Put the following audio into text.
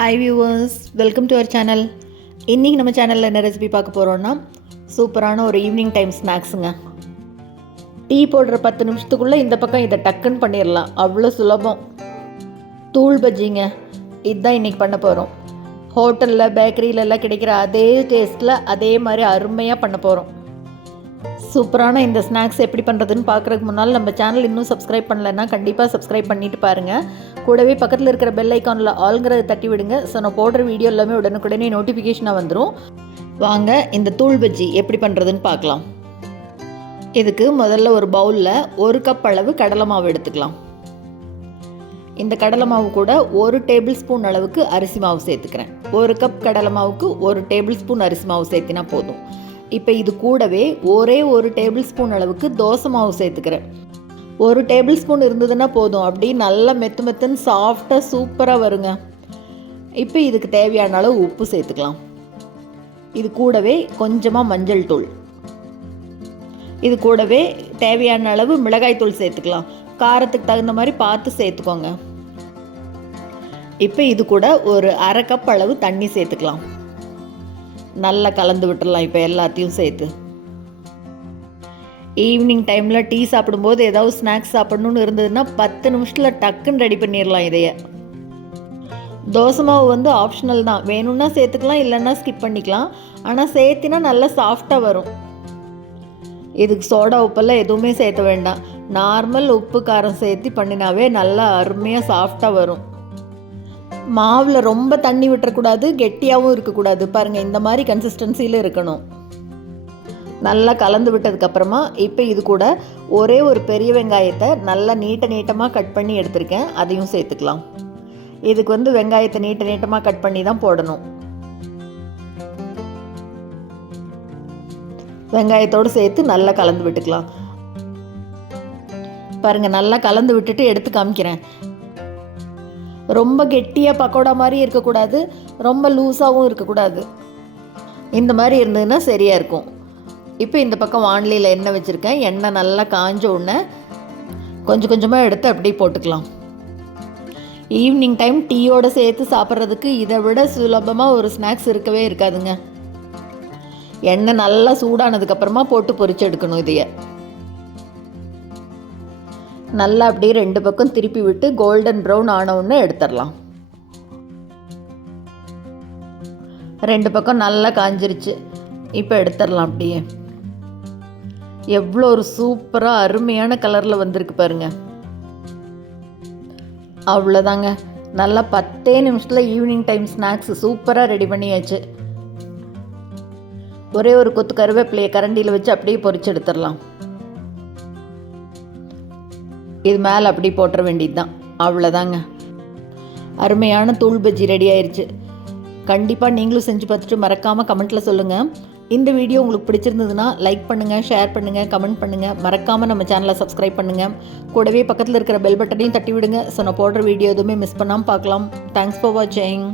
Hi viewers, welcome to our channel. இன்றைக்கி நம்ம சேனலில் என்ன ரெசிபி பார்க்க போகிறோன்னா சூப்பரான ஒரு ஈவினிங் டைம் ஸ்நாக்ஸுங்க. டீ போடுற 10 நிமிஷத்துக்குள்ளே இந்த பக்கம் இதை டக்குன்னு பண்ணிடலாம், அவ்வளோ சுலபம். தூள் பஜ்ஜிங்க, இதுதான் இன்றைக்கி பண்ண போகிறோம். ஹோட்டலில் பேக்கரியிலலாம் கிடைக்கிற அதே டேஸ்ட்டில் அதே மாதிரி அருமையாக பண்ண போகிறோம். சூப்பரான இந்த ஸ்நாக்ஸ் எப்படி பண்ணுறதுன்னு பார்க்குறதுக்கு முன்னால் நம்ம சேனல் இன்னும் சப்ஸ்கிரைப் பண்ணலைன்னா கண்டிப்பாக சப்ஸ்கிரைப் பண்ணிவிட்டு பாருங்கள். கூடவே பக்கத்தில் இருக்கிற பெல் ஐக்கானில் ஆல்ங்கிறத தட்டி விடுங்க. ஸோ நான் போடுற வீடியோ எல்லாமே உடனுக்குடனே நோட்டிஃபிகேஷனாக வந்துடும். வாங்க இந்த தூள் பஜ்ஜி எப்படி பண்ணுறதுன்னு பார்க்கலாம். இதுக்கு முதல்ல ஒரு பவுலில் 1 கப் அளவு கடலை மாவு எடுத்துக்கலாம். இந்த கடலை மாவு கூட 1 டேபிள் ஸ்பூன் அளவுக்கு அரிசி மாவு சேர்த்துக்கிறேன். 1 கப் கடலை மாவுக்கு 1 டேபிள் ஸ்பூன் அரிசி மாவு சேர்த்தினா போதும். இப்போ இது கூடவே ஒரே 1 டேபிள் ஸ்பூன் அளவுக்கு தோசை மாவு சேர்த்துக்கிறேன். 1 டேபிள் ஸ்பூன் இருந்ததுன்னா போதும், அப்படி நல்லா மெத்துன்னு சாஃப்டாக சூப்பராக வருங்க. இப்போ இதுக்கு தேவையான அளவு உப்பு சேர்த்துக்கலாம். இது கூடவே கொஞ்சமாக மஞ்சள் தூள், இது கூடவே தேவையான அளவு மிளகாய் தூள் சேர்த்துக்கலாம். காரத்துக்கு தகுந்த மாதிரி பார்த்து சேர்த்துக்கோங்க. இப்போ இது கூட ஒரு 1/2 கப் அளவு தண்ணி சேர்த்துக்கலாம். நல்லா கலந்து விட்டுடலாம். இப்போ எல்லாத்தையும் சேர்த்து ஈவினிங் டைமில் டீ சாப்பிடும்போது ஏதாவது ஸ்நாக்ஸ் சாப்பிடணுன்னு இருந்ததுன்னா 10 நிமிஷத்தில் டக்குன்னு ரெடி பண்ணிடலாம். இதைய தோசை மாவு ஆப்ஷனல் தான், வேணும்னா சேர்த்துக்கலாம், இல்லைன்னா ஸ்கிப் பண்ணிக்கலாம். ஆனால் சேர்த்தினா நல்லா சாஃப்டாக வரும். இதுக்கு சோடா உப்பெல்லாம் எதுவுமே சேர்த்த வேண்டாம். நார்மல் உப்பு காரம் சேர்த்து பண்ணினாவே நல்லா அருமையாக சாஃப்டாக வரும். மாவில் ரொம்ப தண்ணி விட்டுறக்கூடாது, கெட்டியாகவும் இருக்கக்கூடாது. பாருங்கள், இந்த மாதிரி கன்சிஸ்டன்சியில் இருக்கணும். நல்லா கலந்து விட்டதுக்கப்புறமா இப்போ இது கூட ஒரே ஒரு பெரிய வெங்காயத்தை நல்லா நீட்டமாக கட் பண்ணி எடுத்திருக்கேன், அதையும் சேர்த்துக்கலாம். இதுக்கு வெங்காயத்தை நீட்டமாக கட் பண்ணி தான் போடணும். வெங்காயத்தோடு சேர்த்து நல்லா கலந்து விட்டுக்கலாம். பாருங்கள், நல்லா கலந்து விட்டுட்டு எடுத்து காமிக்கிறேன். ரொம்ப கெட்டியாக பக்கோடா மாதிரி இருக்கக்கூடாது, ரொம்ப லூஸாகவும் இருக்கக்கூடாது. இந்த மாதிரி இருந்ததுன்னா சரியாக இருக்கும். இப்போ இந்த பக்கம் வாணலியில் எண்ணெய் வச்சுருக்கேன். எண்ணெய் நல்லா காஞ்ச உடனே கொஞ்சமாக எடுத்து அப்படியே போட்டுக்கலாம். ஈவினிங் டைம் டீயோடு சேர்த்து சாப்பிட்றதுக்கு இதை விட சுலபமாக ஒரு ஸ்நாக்ஸ் இருக்கவே இருக்காதுங்க. எண்ணெய் நல்லா சூடானதுக்கப்புறமா போட்டு பொரிச்சு எடுக்கணும். இதைய நல்லா அப்படியே 2 பக்கம் திருப்பி விட்டு கோல்டன் ப்ரௌன் ஆனவுடனே எடுத்துடலாம். 2 பக்கம் நல்லா காஞ்சிருச்சு. இப்போ எடுத்துடலாம். அப்படியே எவ்வளோ ஒரு சூப்பராக அருமையான கலரில் வந்திருக்கு பாருங்க. அவ்வளோதாங்க, நல்லா 10 நிமிஷத்தில் ஈவினிங் டைம் ஸ்நாக்ஸ் சூப்பராக ரெடி பண்ணியாச்சு. ஒரே ஒரு கொத்து கருவேப்பிலையை கரண்டியில் வச்சு அப்படியே பொரிச்சு எடுத்துடலாம். இது மேலே அப்படி போட்டுற வேண்டியது தான். அவ்வளோதாங்க, அருமையான தூள் பஜ்ஜி ரெடி ஆயிடுச்சு. கண்டிப்பாக நீங்களும் செஞ்சு பார்த்துட்டு மறக்காமல் கமெண்ட்டில் சொல்லுங்கள். இந்த வீடியோ உங்களுக்கு பிடிச்சிருந்ததுன்னா லைக் பண்ணுங்கள், ஷேர் பண்ணுங்கள், கமெண்ட் பண்ணுங்கள். மறக்காமல் நம்ம சேனலை சப்ஸ்கிரைப் பண்ணுங்கள். கூடவே பக்கத்தில் இருக்கிற பெல் பட்டனையும் தட்டி விடுங்க. ஸோ நான் போடுற வீடியோ எதுவுமே மிஸ் பண்ணாமல் பார்க்கலாம். தேங்க்ஸ் ஃபார் வாட்சிங்.